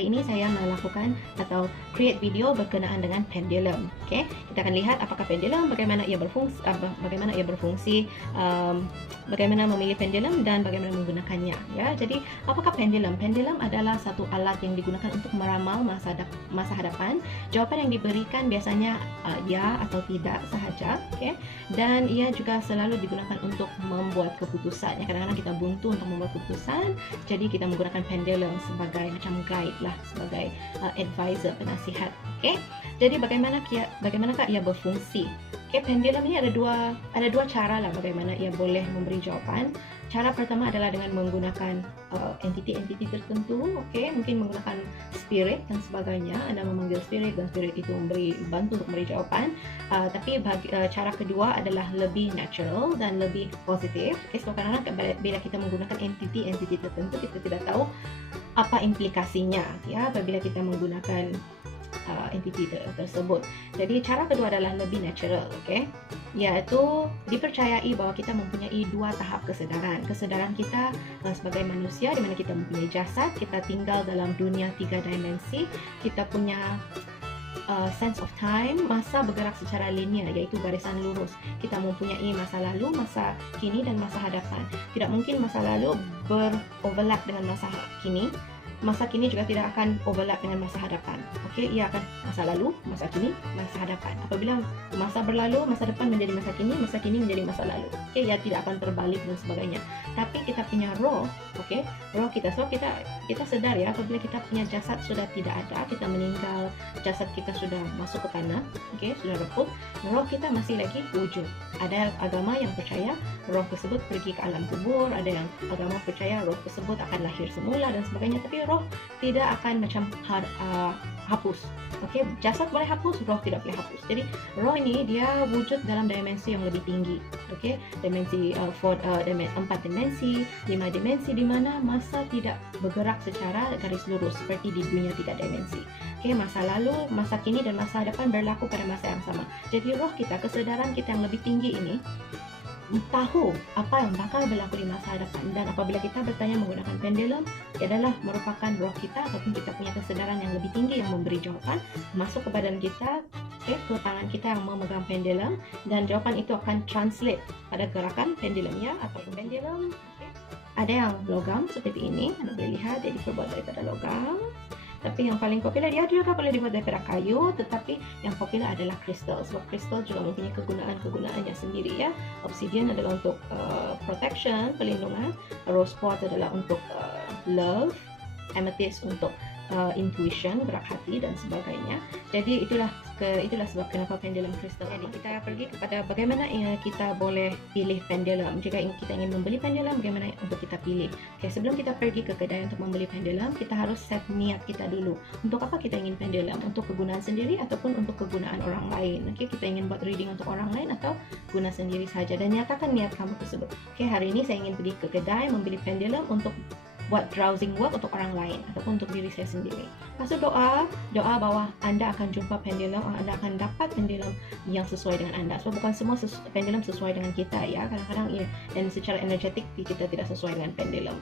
hari ini saya melakukan atau create video berkenaan dengan pendulum. Okay, kita akan lihat apakah pendulum, bagaimana ia berfungsi, bagaimana memilih pendulum dan bagaimana menggunakannya. Ya, jadi apakah pendulum? Pendulum adalah satu alat yang digunakan untuk meramal masa hadapan. Jawapan yang diberikan biasanya ya atau tidak sahaja. Okay, dan ia juga selalu digunakan untuk membuat keputusan. Ya, kadang-kadang kita buntu untuk membuat keputusan, jadi kita menggunakan pendulum sebagai macam guide lah, sebagai advisor, penasihat. Okay, jadi bagaimanakah ia berfungsi? Okay, pendulum ini ada dua cara lah bagaimana ia boleh memberi jawapan. Cara pertama adalah dengan menggunakan entiti-entiti tertentu. Okay, mungkin menggunakan spirit dan sebagainya. Anda memanggil spirit dan spirit itu bantu untuk memberi jawapan. Tapi cara kedua adalah lebih natural dan lebih positif. Okay, so kadang-kadang bila kita menggunakan entiti tertentu, kita tidak tahu apa implikasinya. Ya, apabila kita menggunakan entiti tersebut. Jadi cara kedua adalah lebih natural, okay? Yaitu dipercayai bahwa kita mempunyai dua tahap kesedaran. Kesedaran kita sebagai manusia, di mana kita mempunyai jasad, kita tinggal dalam dunia 3 dimensi, kita punya sense of time, masa bergerak secara linear, iaitu barisan lurus. Kita mempunyai masa lalu, masa kini dan masa hadapan. Tidak mungkin masa lalu beroverlap dengan masa kini. Masa kini juga tidak akan overlap dengan masa hadapan. Okey, ia akan masa lalu, masa kini, masa hadapan. Apabila masa berlalu, masa depan menjadi masa kini menjadi masa lalu. Okey, ia tidak akan terbalik dan sebagainya. Tapi kita punya roh, okey, roh kita. So kita sedar ya, apabila kita punya jasad sudah tidak ada, kita meninggal, jasad kita sudah masuk ke tanah, okey, sudah reput, roh kita masih lagi wujud. Ada agama yang percaya roh tersebut pergi ke alam kubur, ada yang agama percaya roh tersebut akan lahir semula dan sebagainya, tapi roh tidak akan macam hapus. Okey, jasad boleh hapus, roh tidak boleh hapus. Jadi roh ini dia wujud dalam dimensi yang lebih tinggi. Okey, dimensi 4 dimensi, 5 dimensi, di mana masa tidak bergerak secara garis lurus seperti di dunia 3 dimensi. Okey, masa lalu, masa kini dan masa depan berlaku pada masa yang sama. Jadi roh kita, kesedaran kita yang lebih tinggi ini tahu apa yang bakal berlaku di masa depan, dan apabila kita bertanya menggunakan pendulum, ia adalah merupakan roh kita ataupun kita punya kesedaran yang lebih tinggi yang memberi jawapan masuk ke badan kita, ke tangan kita yang memegang pendulum, dan jawapan itu akan translate pada gerakan pendulum ya, ataupun pendulum. Ada yang logam seperti ini, Anda boleh lihat dia diperbuat daripada logam. Tapi yang paling popular, dia juga boleh dibuat daripada kayu, tetapi yang popular adalah kristal. Sebab kristal juga mempunyai kegunaannya sendiri ya. Obsidian adalah untuk protection, perlindungan. Rose quartz adalah untuk love. Amethyst untuk intuition, gerak hati dan sebagainya. Jadi itulah sebab kenapa pendulum kristal. Jadi kita pergi kepada bagaimana kita boleh pilih pendulum. Jika kita ingin membeli pendulum, bagaimana untuk kita pilih. Okay, sebelum kita pergi ke kedai untuk membeli pendulum, kita harus set niat kita dulu. Untuk apa kita ingin pendulum? Untuk kegunaan sendiri ataupun untuk kegunaan orang lain. Okay, kita ingin buat reading untuk orang lain atau guna sendiri saja, dan nyatakan niat kamu tersebut. Okay, hari ini saya ingin pergi ke kedai membeli pendulum untuk buat browsing work untuk orang lain ataupun untuk diri saya sendiri. Lepas tu doa bahwa anda akan jumpa pendulum, anda akan dapat pendulum yang sesuai dengan anda. So bukan semua pendulum sesuai dengan kita ya. Kadang-kadang ya, dan secara energetik kita tidak sesuai dengan pendulum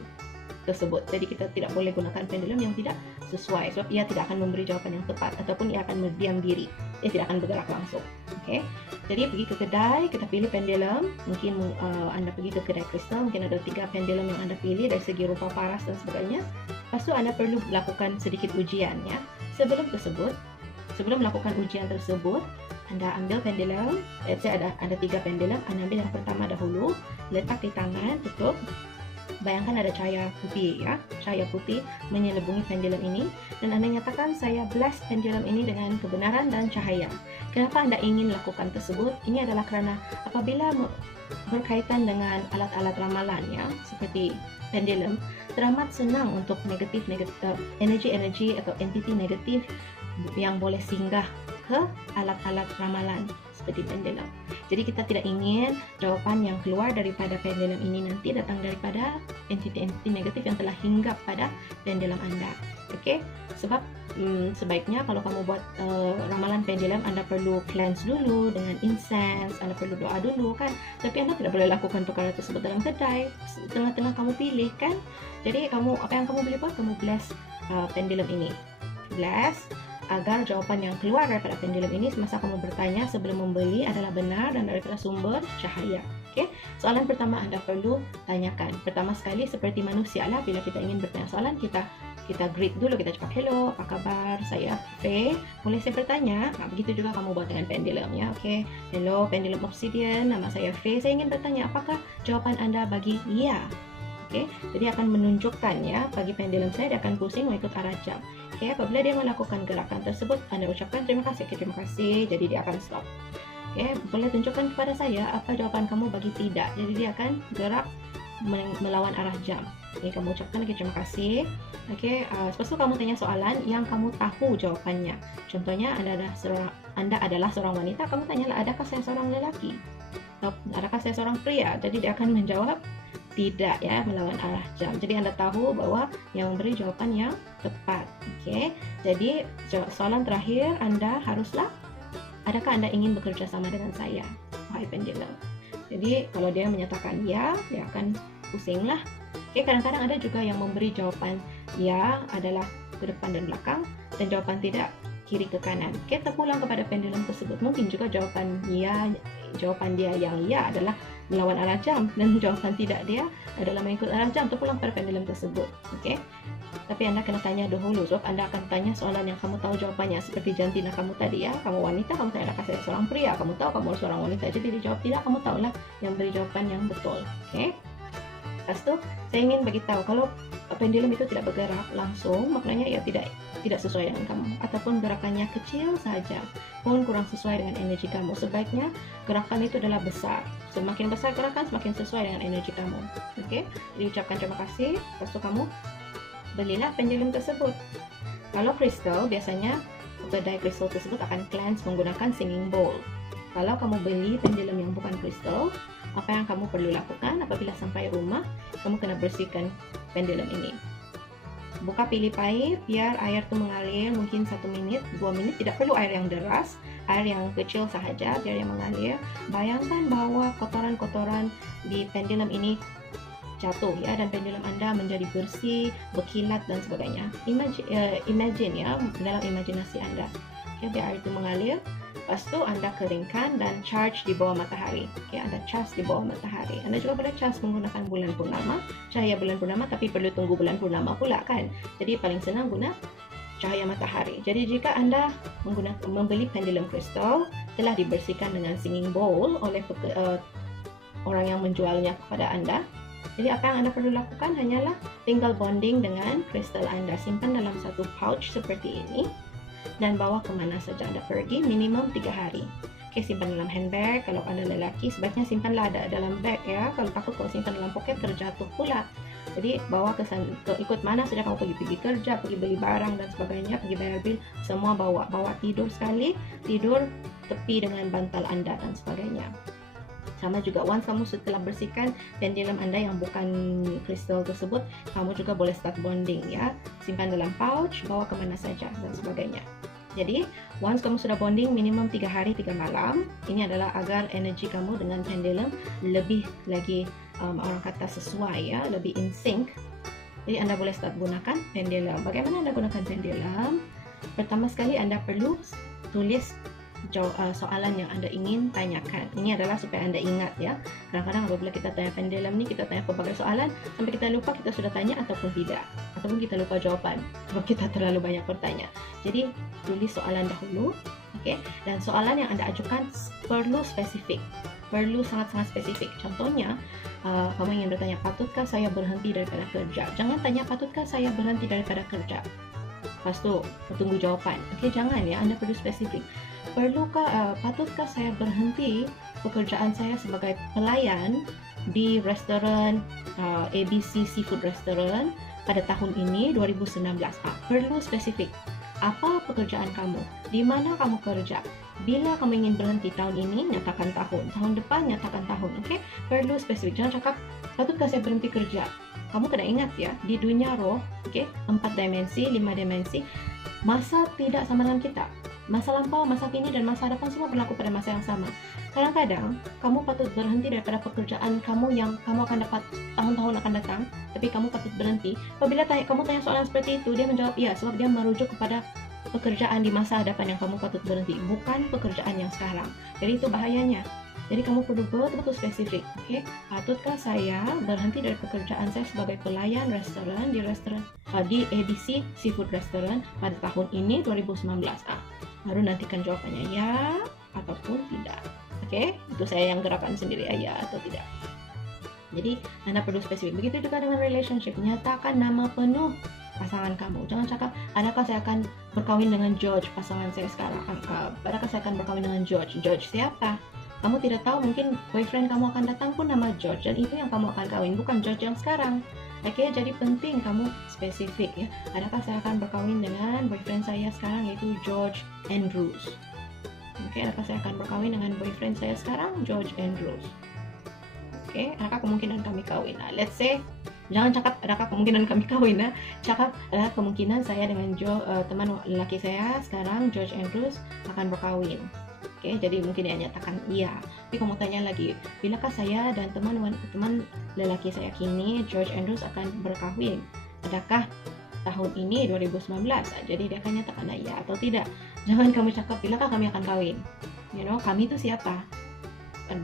tersebut. Jadi kita tidak boleh gunakan pendulum yang tidak sesuai, sebab ia tidak akan memberi jawapan yang tepat ataupun ia akan berdiam diri. Ia tidak akan bergerak langsung. Okey. Jadi pergi ke kedai, kita pilih pendulum. Mungkin anda pergi ke kedai kristal, mungkin ada 3 pendulum yang anda pilih dari segi rupa, paras dan sebagainya. Lepas tu anda perlu lakukan sedikit ujian ya. Sebelum melakukan ujian tersebut, anda ambil pendulum. Let's say ada 3 pendulum, anda ambil yang pertama dahulu, letak di tangan, tutup. Bayangkan ada cahaya putih ya, cahaya putih menyelubungi pendulum ini, dan anda nyatakan saya bless pendulum ini dengan kebenaran dan cahaya. Kenapa anda ingin lakukan tersebut? Ini adalah kerana apabila berkaitan dengan alat-alat ramalan ya, seperti pendulum, teramat senang untuk energi-energi atau entiti negatif yang boleh singgah ke alat-alat ramalan seperti pendulum. Jadi kita tidak ingin jawapan yang keluar daripada pendulum ini nanti datang daripada entiti-entiti negatif yang telah hinggap pada pendulum anda. Okey, sebab sebaiknya kalau kamu buat ramalan pendulum, anda perlu cleanse dulu dengan incense, anda perlu doa dulu kan. Tapi anda tidak boleh lakukan perkara tersebut dalam kedai, tengah-tengah kamu pilih kan. Jadi apa yang kamu boleh buat, kamu bless pendulum ini. Last, agar jawapan yang keluar daripada pendulum ini semasa kamu bertanya sebelum membeli adalah benar dan daripada sumber cahaya. Okey, soalan pertama anda perlu tanyakan. Pertama sekali, seperti manusia lah, bila kita ingin bertanya soalan, kita greet dulu, kita cakap hello, apa kabar, saya Faye, boleh saya bertanya? Begitu juga kamu buat dengan pendulum ya. Okey, hello pendulum obsidian, nama saya Faye, saya ingin bertanya apakah jawapan anda bagi ya. Okey, jadi akan menunjukkan ya, bagi pendulum saya dia akan pusing mengikut arah jam. Okey, apabila dia melakukan gerakan tersebut, anda ucapkan terima kasih, terima kasih, jadi dia akan stop. Okey, boleh tunjukkan kepada saya apa jawapan kamu bagi tidak, jadi dia akan gerak melawan arah jam. Okey, kamu ucapkan lagi terima kasih. Okey, lepas tu kamu tanya soalan yang kamu tahu jawapannya. Contohnya anda adalah seorang wanita, kamu tanyalah adakah saya seorang lelaki? Atau adakah saya seorang pria? Jadi dia akan menjawab tidak ya, melawan arah jam. Jadi anda tahu bahwa yang memberi jawapan yang tepat. Okey. Jadi soalan terakhir anda haruslah, adakah anda ingin bekerja sama dengan saya? Wahai pendulum. Jadi kalau dia menyatakan ya, dia akan pusinglah. Okey, kadang-kadang ada juga yang memberi jawapan ya adalah ke depan dan belakang, dan jawapan tidak kiri ke kanan. Okey, terpulang kepada pendulum tersebut. Mungkin juga jawapan dia yang ya adalah melawan arah jam, dan jawapan tidak dia adalah mengikut arah jam, terpulang pada pendulum tersebut. Okey, tapi anda kena tanya dahulu, sebab anda akan tanya soalan yang kamu tahu jawapannya, seperti jantina kamu tadi ya, kamu wanita, kamu tanya adakah saya seorang pria, kamu tahu kamu seorang wanita, jadi dia jawab tidak, kamu tahulah yang beri jawapan yang betul. Okey, lepas tu saya ingin beritahu, kalau pendulum itu tidak bergerak langsung, maknanya ia tidak sesuai dengan kamu, ataupun gerakannya kecil saja pun kurang sesuai dengan energi kamu. Sebaiknya gerakan itu adalah besar. Semakin besar gerakan, semakin sesuai dengan energi kamu. Okey, diucapkan terima kasih. Lepas tu kamu belilah pendulum tersebut. Kalau kristal, biasanya kedai kristal tersebut akan cleanse menggunakan singing bowl. Kalau kamu beli pendulum yang bukan kristal, apa yang kamu perlu lakukan apabila sampai rumah, kamu kena bersihkan pendulum ini. Buka pilipai, biar air itu mengalir mungkin 1 minit, 2 minit, tidak perlu air yang deras, air yang kecil sahaja, biar dia mengalir. Bayangkan bahwa kotoran-kotoran di pendulum ini jatuh ya, dan pendulum anda menjadi bersih, berkilat dan sebagainya. Imagine ya, dalam imajinasi anda. Okay, biar air itu mengalir. Lepas tu anda keringkan dan charge di bawah matahari. Okay, anda charge di bawah matahari. Anda juga boleh charge menggunakan bulan purnama, cahaya bulan purnama, tapi perlu tunggu bulan purnama pula kan. Jadi paling senang guna cahaya matahari. Jadi jika anda membeli pendulum kristal telah dibersihkan dengan singing bowl oleh orang yang menjualnya kepada anda, jadi apa yang anda perlu lakukan hanyalah tinggal bonding dengan kristal anda. Simpan dalam satu pouch seperti ini dan bawa kemana saja anda pergi, minimum 3 hari. Okey, simpan dalam handbag. Kalau anda lelaki, sebaiknya simpanlah dalam bag ya. Kalau takut kalau simpan dalam poket terjatuh pula. Jadi bawa ikut mana saja kamu pergi kerja, pergi beli barang dan sebagainya, pergi bayar bil, semua bawa tidur sekali, tidur tepi dengan bantal anda dan sebagainya. Sama juga once kamu setelah bersihkan pendulum anda yang bukan kristal tersebut, kamu juga boleh start bonding ya. Simpan dalam pouch, bawa kemana saja dan sebagainya. Jadi once kamu sudah bonding minimum 3 hari 3 malam, ini adalah agar energi kamu dengan pendulum lebih lagi orang kata sesuai ya, lebih in sync. Jadi anda boleh start gunakan pendulum. Bagaimana anda gunakan pendulum? Pertama sekali anda perlu tulis soalan yang anda ingin tanyakan. Ini adalah supaya anda ingat ya. Kadang-kadang apabila kita tanya pendulum ni, kita tanya pelbagai soalan sampai kita lupa kita sudah tanya ataupun tidak, ataupun kita lupa jawapan sebab kita terlalu banyak bertanya. Jadi tulis soalan dahulu, okey, dan soalan yang anda ajukan perlu spesifik, perlu sangat-sangat spesifik. Contohnya kamu ingin bertanya, patutkah saya berhenti daripada kerja? Jangan tanya patutkah saya berhenti daripada kerja, lepas tu tunggu jawapan. Okey, jangan ya, anda perlu spesifik. Patutkah saya berhenti pekerjaan saya sebagai pelayan di restoran ABC Seafood Restaurant pada tahun ini 2019? Perlu spesifik. Apa pekerjaan kamu? Di mana kamu kerja? Bila kamu ingin berhenti tahun ini, nyatakan tahun depan nyatakan tahun. Okey, perlu spesifik. Jangan cakap patutkah saya berhenti kerja. Kamu kena ingat ya, di dunia roh, okey, 4 dimensi, 5 dimensi, masa tidak sama dengan kita. Masa lampau, masa kini, dan masa depan semua berlaku pada masa yang sama. Kadang-kadang kamu patut berhenti daripada pekerjaan kamu yang kamu akan dapat tahun-tahun akan datang, tapi kamu patut berhenti. Apabila kamu tanya soalan seperti itu, dia menjawab iya, sebab dia merujuk kepada pekerjaan di masa hadapan yang kamu patut berhenti, bukan pekerjaan yang sekarang. Jadi itu bahayanya. Jadi kamu perlu betul-betul spesifik. Oke, patutkah saya berhenti dari pekerjaan saya sebagai pelayan restoran di ABC Seafood Restaurant pada tahun ini 2019? Baru nantikan jawabannya ya ataupun tidak. Oke, itu saya yang gerakan sendiri ya atau tidak. Jadi Anda perlu spesifik. Begitu juga dengan relationship. Nyatakan nama penuh pasangan kamu. Jangan cakap, adakah saya akan berkawin dengan George, pasangan saya sekarang? Adakah saya akan berkawin dengan George? George siapa? Kamu tidak tahu, mungkin boyfriend kamu akan datang pun nama George, dan itu yang kamu akan kawin, bukan George yang sekarang. Oke, jadi penting kamu spesifik ya. Adakah saya akan berkawin dengan boyfriend saya sekarang, yaitu George Andrews? Oke, adakah saya akan berkawin dengan boyfriend saya sekarang, George Andrews? Oke, adakah kemungkinan kami kawin? Nah, let's say, jangan cakap adakah kemungkinan kami kawin, nah. Cakap adalah kemungkinan saya dengan teman lelaki saya sekarang, George Andrews, akan berkawin. Oke, jadi mungkin dia nyatakan iya. Tapi kamu tanya lagi, bilakah saya dan teman lelaki saya kini, George Andrews, akan berkahwin? Adakah tahun ini 2019? Jadi dia akan nyatakan iya atau tidak. Jangan kamu cakap bilakah kami akan kawin. Kami itu siapa?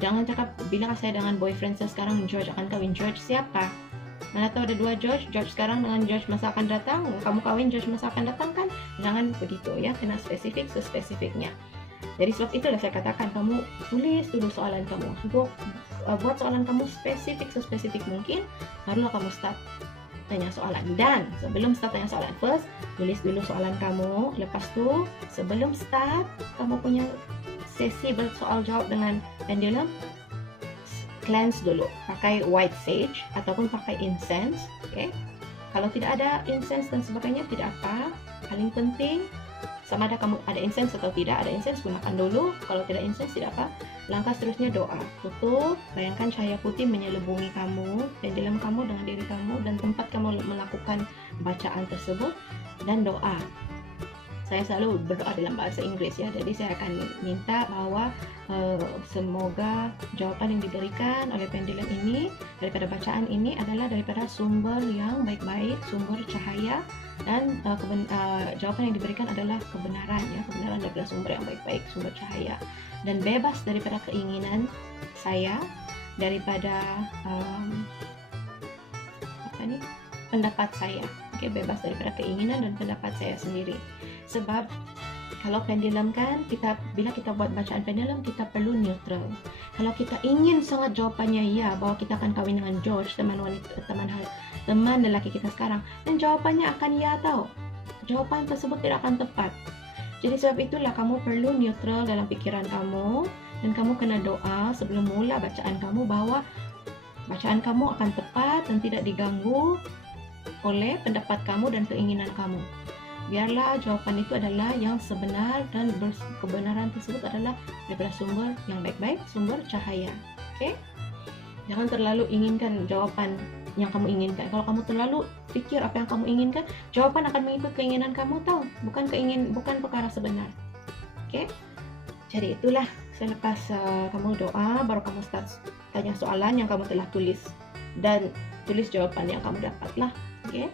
Jangan cakap bilakah saya dengan boyfriend saya sekarang, George, akan kawin. George siapa? Mana tahu ada dua George sekarang dengan George masa akan datang. Kamu kawin George masa akan datang kan? Jangan begitu ya, kena spesifik sespesifiknya. Jadi sebab itulah saya katakan kamu tulis dulu soalan kamu. Buat soalan kamu sespesifik mungkin, barulah kamu start tanya soalan. Dan sebelum start tanya soalan, first tulis dulu soalan kamu. Lepas tu sebelum start kamu punya sesi bersoal jawab dengan pendulum, cleanse dulu pakai white sage ataupun pakai incense. Okay? Kalau tidak ada incense dan sebagainya tidak apa. Paling penting sama ada kamu ada incense atau tidak. Ada incense gunakan dulu, kalau tidak incense tidak apa. Langkah seterusnya doa. Tutup, bayangkan cahaya putih menyelubungi kamu, pendulum kamu dengan diri kamu dan tempat kamu melakukan bacaan tersebut, dan doa. Saya selalu berdoa dalam bahasa Inggris ya, jadi saya akan minta bahwa semoga jawaban yang diberikan oleh pendulum ini daripada bacaan ini adalah daripada sumber yang baik-baik, sumber cahaya, dan jawaban yang diberikan adalah kebenaran ya, kebenaran daripada sumber yang baik-baik, sumber cahaya, dan bebas daripada keinginan saya, daripada pendapat saya. Oke, bebas daripada keinginan dan pendapat saya sendiri. Sebab kalau pendulum kan, bila kita buat bacaan pendulum, kita perlu neutral. Kalau kita ingin sangat jawapannya ya, bahwa kita akan kawin dengan George, teman lelaki kita sekarang, dan jawapannya akan ya tau. Jawapan tersebut tidak akan tepat. Jadi sebab itulah kamu perlu neutral dalam pikiran kamu, dan kamu kena doa sebelum mula bacaan kamu bahwa bacaan kamu akan tepat dan tidak diganggu oleh pendapat kamu dan keinginan kamu. Biarlah jawapan itu adalah yang sebenar, dan kebenaran tersebut adalah daripada sumber yang baik-baik, sumber cahaya. Oke? Jangan terlalu inginkan jawapan yang kamu inginkan. Kalau kamu terlalu pikir apa yang kamu inginkan, jawapan akan mengikut keinginan kamu tahu, bukan perkara sebenar. Oke? Jadi itulah, selepas kamu doa, baru kamu start tanya soalan yang kamu telah tulis, dan tulis jawapan yang kamu dapatlah. Oke?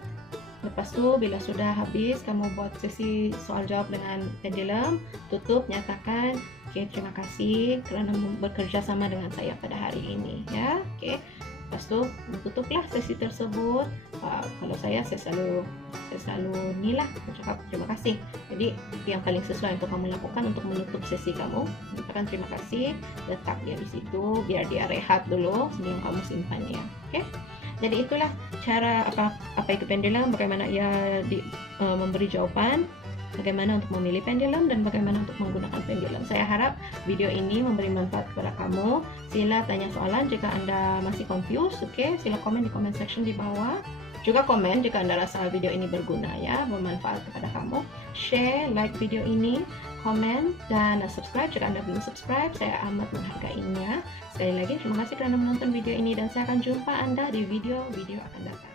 Lepas tu, bila sudah habis kamu buat sesi soal jawab dengan pendulum, tutup, nyatakan, okay, terima kasih kerana bekerja sama dengan saya pada hari ini ya. Okay. Lepas tu tutuplah sesi tersebut. Kalau saya selalu ni lah ucap terima kasih. Jadi yang paling sesuai untuk kamu lakukan untuk menutup sesi kamu, katakan terima kasih, letak dia di situ biar dia rehat dulu sebelum kamu simpannya. Oke. Jadi itulah cara apa itu pendulum, bagaimana ia memberi jawaban, bagaimana untuk memilih pendulum, dan bagaimana untuk menggunakan pendulum. Saya harap video ini memberi manfaat kepada kamu. Sila tanya soalan jika Anda masih confused, oke? Sila komen di comment section di bawah. Juga komen jika Anda rasa video ini berguna ya, bermanfaat kepada kamu. Share, like video ini, komen, dan subscribe jika Anda belum subscribe. Saya amat menghargainya. Sekali lagi, terima kasih kerana menonton video ini, dan saya akan jumpa Anda di video-video akan datang.